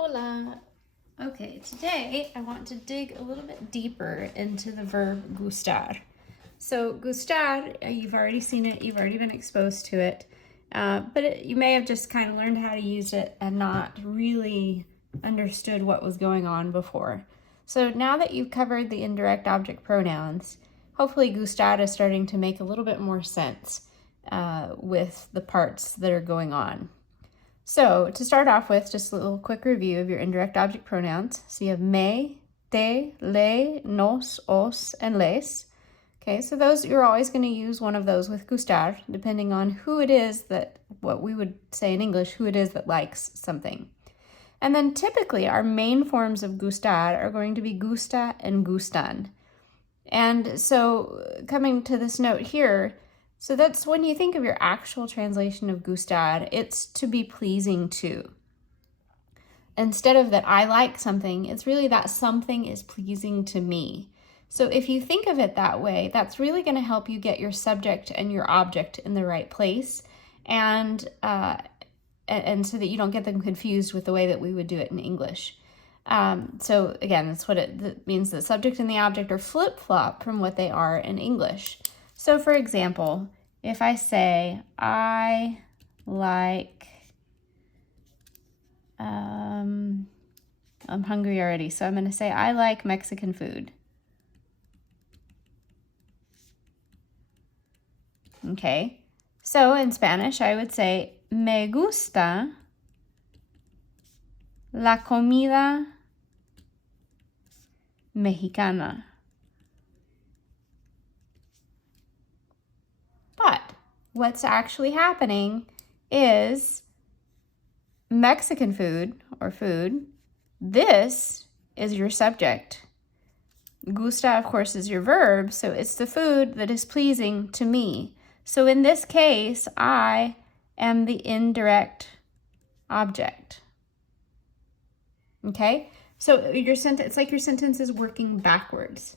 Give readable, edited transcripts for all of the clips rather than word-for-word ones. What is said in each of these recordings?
Hola. Okay, today I want to dig a little bit deeper into the verb gustar. So gustar, you've already seen it, you've already been exposed to it, but you may have just kind of learned how to use it and not really understood what was going on before. So now that you've covered the indirect object pronouns, hopefully gustar is starting to make a little bit more sense with the parts that are going on. So to start off with, just a little quick review of your indirect object pronouns. So you have me, te, le, nos, os, and les. Okay, so those, you're always going to use one of those with gustar, depending on who it is that, what we would say in English, who it is that likes something. And then typically our main forms of gustar are going to be gusta and gustan. And so coming to this note here, so that's when you think of your actual translation of gustar, it's to be pleasing to. Instead of that I like something, it's really that something is pleasing to me. So if you think of it that way, that's really going to help you get your subject and your object in the right place, and so that you don't get them confused with the way that we would do it in English. So again, that's what it means. The subject and the object are flip-flop from what they are in English. So for example, if I say, I like, I'm hungry already, so I'm going to say, I like Mexican food. Okay, so in Spanish, I would say, me gusta la comida mexicana. But what's actually happening is Mexican food, or food, this is your subject. Gusta, of course, is your verb, so it's the food that is pleasing to me. So in this case, I am the indirect object. Okay? So your sentence, it's like your sentence is working backwards.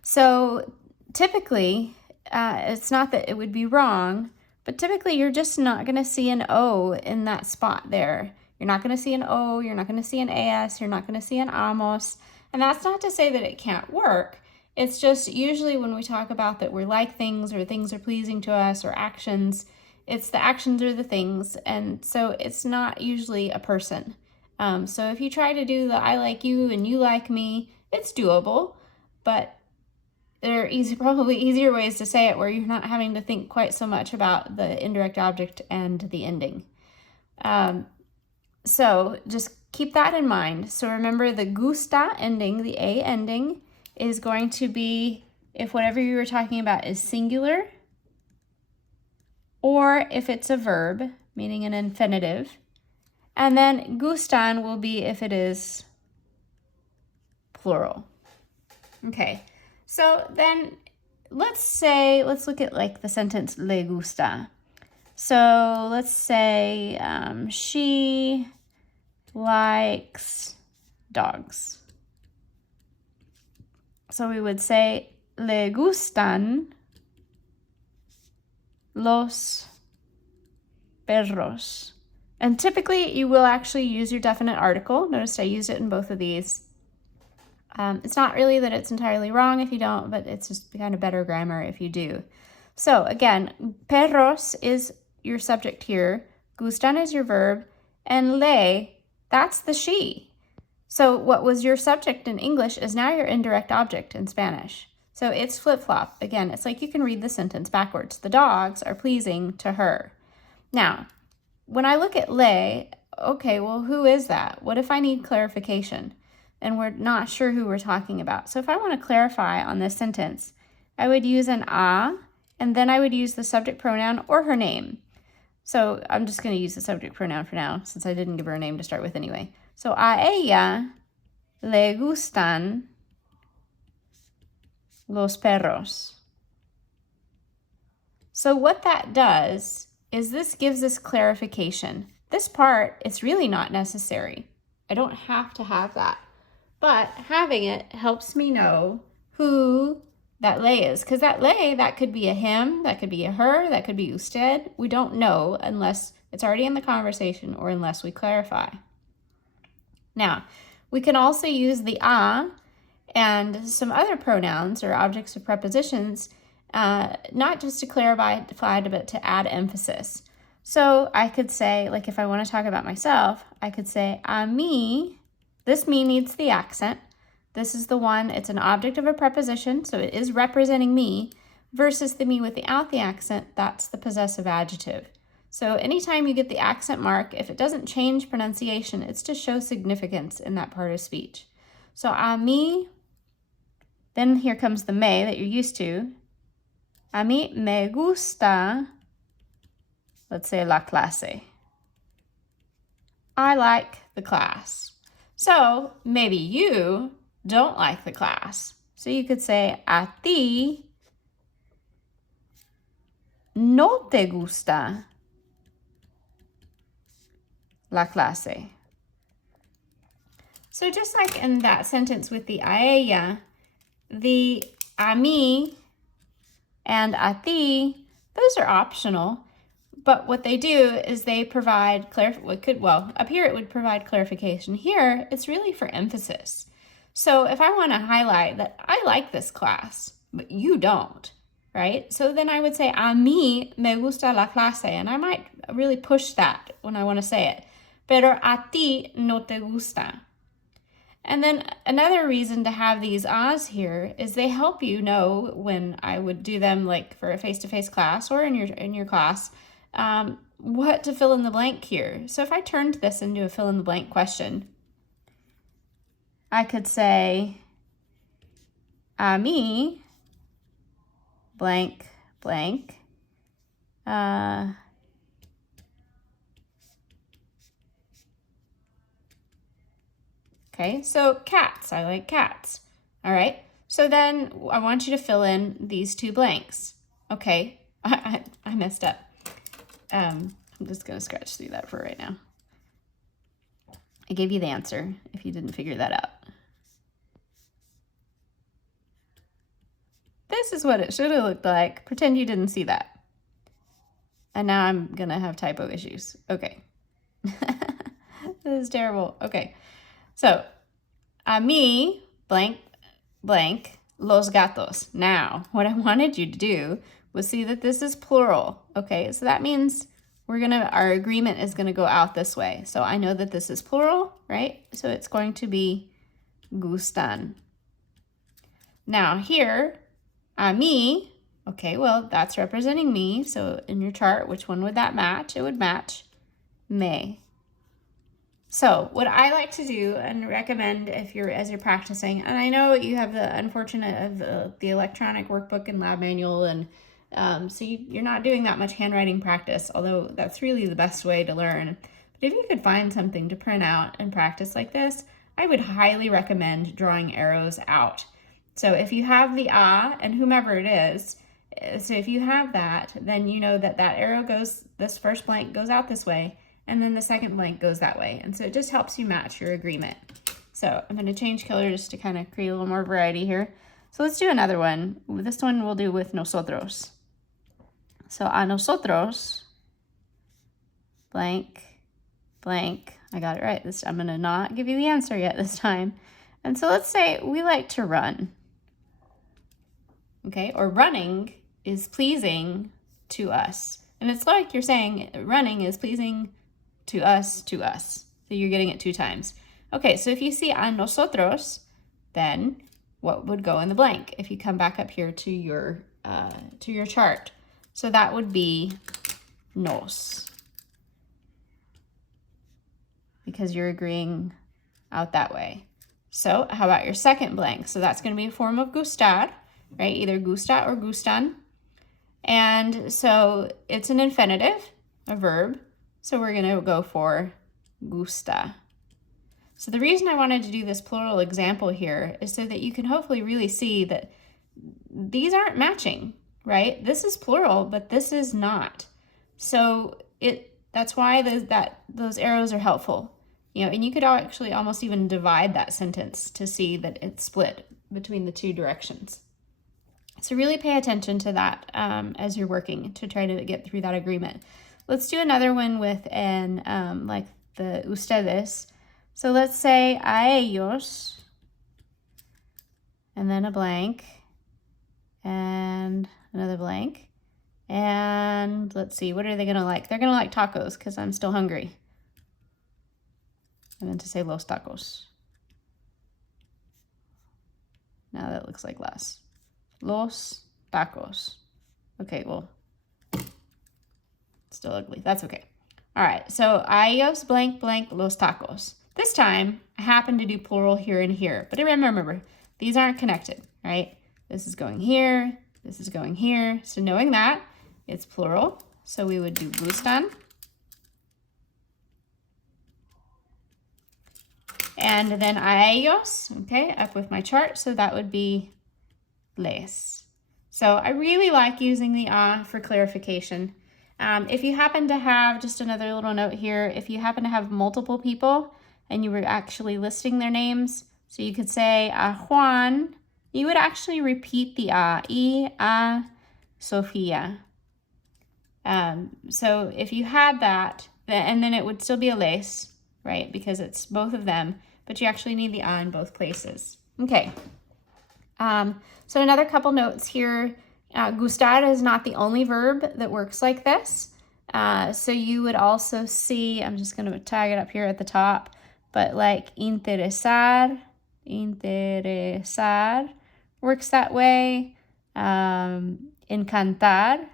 So typically, it's not that it would be wrong, but typically you're just not going to see an O in that spot there. You're not going to see an O, you're not going to see an AS, you're not going to see an amos. And that's not to say that it can't work. It's just usually when we talk about that we like things or things are pleasing to us or actions, it's the actions or the things. And so it's not usually a person. So if you try to do the I like you and you like me, it's doable, but there are probably easier ways to say it where you're not having to think quite so much about the indirect object and the ending. So just keep that in mind. So remember the gusta ending, the A ending, is going to be if whatever you were talking about is singular, or if it's a verb, meaning an infinitive. And then gustan will be if it is plural. Okay. So then let's look at like the sentence le gusta. So let's say she likes dogs. So we would say le gustan los perros. And typically you will actually use your definite article. Notice I used it in both of these. It's not really that it's entirely wrong if you don't, but it's just kind of better grammar if you do. So again, perros is your subject here, gustan is your verb, and le, that's the she. So what was your subject in English is now your indirect object in Spanish. So it's flip-flop. Again, it's like you can read the sentence backwards. The dogs are pleasing to her. Now, when I look at le, okay, well, who is that? What if I need clarification and we're not sure who we're talking about? So if I want to clarify on this sentence, I would use an a, and then I would use the subject pronoun or her name. So I'm just going to use the subject pronoun for now, since I didn't give her a name to start with anyway. So a ella le gustan los perros. So what that does is this gives us clarification. This part, it's really not necessary. I don't have to have that. But having it helps me know who that le is. Because that le, that could be a him, that could be a her, that could be usted. We don't know unless it's already in the conversation or unless we clarify. Now, we can also use the a and some other pronouns or objects of prepositions, not just to clarify, but to add emphasis. So I could say, like if I want to talk about myself, I could say, a mí. This me needs the accent. This is the one, it's an object of a preposition, so it is representing me, versus the me without the accent, that's the possessive adjective. So anytime you get the accent mark, if it doesn't change pronunciation, it's to show significance in that part of speech. So a mí, then here comes the me that you're used to. A mí me gusta, let's say, la clase. I like the class. So maybe you don't like the class. So you could say, a ti no te gusta la clase. So just like in that sentence with the a ella, the a mí and a ti, those are optional. But what they do is they provide up here it would provide clarification. Here, it's really for emphasis. So if I want to highlight that I like this class, but you don't, right? So then I would say, a mí me gusta la clase, and I might really push that when I want to say it. Pero a ti no te gusta. And then another reason to have these ahs here is they help you know when I would do them like for a face-to-face class or in your class, what to fill in the blank here. So if I turned this into a fill-in-the-blank question, I could say, a mí, blank, blank, okay, so cats, I like cats. All right, so then I want you to fill in these two blanks. Okay, I messed up. I'm just gonna scratch through that for right now. I gave you the answer if you didn't figure that out. This is what it should have looked like. Pretend you didn't see that. And now I'm gonna have typo issues. Okay. This is terrible. Okay. So, a mí, blank, blank, los gatos. Now, what I wanted you to do was see that this is plural. Okay, so that means our agreement is gonna go out this way. So I know that this is plural, right? So it's going to be gustan. Now here, a mí, okay, well, that's representing me. So in your chart, which one would that match? It would match me. So what I like to do and recommend as you're practicing, and I know you have the unfortunate of the electronic workbook and lab manual, and so you're not doing that much handwriting practice, although that's really the best way to learn. But if you could find something to print out and practice like this, I would highly recommend drawing arrows out. So if you have the a and whomever it is, so if you have that, then you know that arrow goes, this first blank goes out this way, and then the second blank goes that way. And so it just helps you match your agreement. So I'm going to change colors to kind of create a little more variety here. So let's do another one. This one we'll do with nosotros. So a nosotros, blank, blank. I got it right. I'm going to not give you the answer yet this time. And so let's say we like to run. Okay, or running is pleasing to us. And it's like you're saying running is pleasing to us. So you're getting it two times. Okay, so if you see a nosotros, then what would go in the blank if you come back up here to your chart? So that would be nos, because you're agreeing out that way. So how about your second blank? So that's going to be a form of gustar, right? Either gusta or gustan. And so it's an infinitive, a verb. So we're going to go for gusta. So the reason I wanted to do this plural example here is so that you can hopefully really see that these aren't matching, right? This is plural, but this is not. So that's why those arrows are helpful. You know, and you could actually almost even divide that sentence to see that it's split between the two directions. So really pay attention to that as you're working to try to get through that agreement. Let's do another one with like the ustedes. So let's say a ellos, and then a blank, and another blank. And let's see, what are they gonna like? They're gonna like tacos because I'm still hungry. I meant to say los tacos. Now that looks like less. Los tacos. Okay, well, still ugly. That's okay. All right, so a ellos blank blank los tacos. This time, I happen to do plural here and here. But remember, these aren't connected, right? This is going here, this is going here. So knowing that, it's plural. So we would do gustan. And then a ellos, okay, up with my chart. So that would be les. So I really like using the for clarification. If you happen to have, just another little note here, if you happen to have multiple people and you were actually listing their names, so you could say Juan, you would actually repeat the a Sofia. So if you had that, and then it would still be a les, right? Because it's both of them, but you actually need the in both places. Okay. So another couple notes here. Gustar is not the only verb that works like this. So you would also see, I'm just going to tag it up here at the top, but like interesar works that way. Encantar.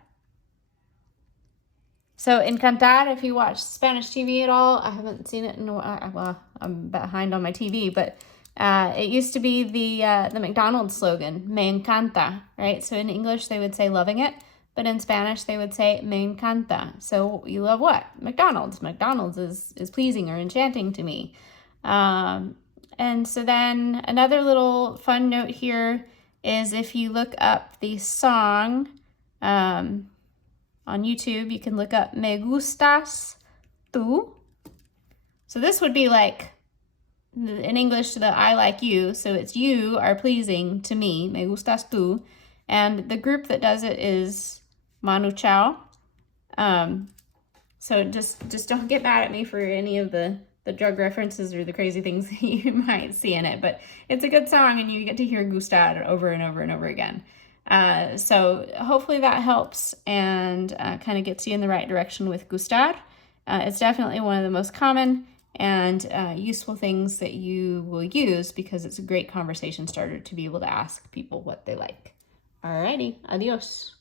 So encantar, if you watch Spanish TV at all, I haven't seen it in a while. Well, I'm behind on my TV, but it used to be the McDonald's slogan, me encanta, right? So in English, they would say loving it, but in Spanish, they would say me encanta. So you love what? McDonald's. McDonald's is pleasing or enchanting to me. And so then another little fun note here is if you look up the song on YouTube, you can look up Me Gustas Tú. So this would be like, in English, the I like you. So it's you are pleasing to me, Me Gustas Tú. And the group that does it is Manu Chao. So just don't get mad at me for any of the drug references or the crazy things that you might see in it. But it's a good song and you get to hear Gustar over and over and over again. So hopefully that helps and kind of gets you in the right direction with Gustar. It's definitely one of the most common and useful things that you will use because it's a great conversation starter to be able to ask people what they like. Alrighty, adios.